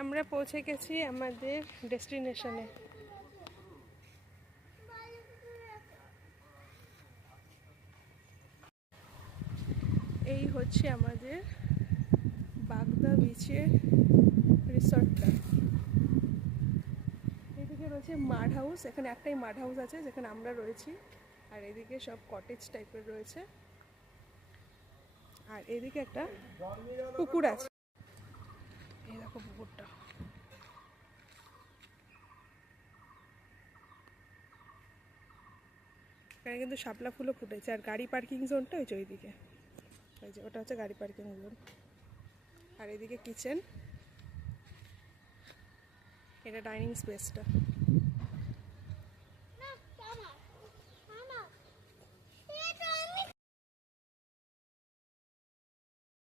আমরা পৌঁছে গেছি আমাদের ডেস্টিনেশনে। এই হচ্ছে আমাদের বাগদা বিচের রিসর্টটা। এদিকে রয়েছে মাড হাউস, এখানে একটাই মাড হাউস আছে যেখানে আমরা রয়েছি, আর এদিকে সব কটেজ টাইপের রয়েছে, আর এদিকে একটা পুকুর আছে। এই দেখো পুকুরটা। এখানে কিন্তু শাপলা ফুলও ফুটেছে, আর গাড়ি পার্কিং জোনটা ওই যে ওইদিকে, ওই যে ওটা হচ্ছে গাড়ি পার্কিং জোন। আর এদিকে কিচেন, এটা ডাইনিং স্পেসটা।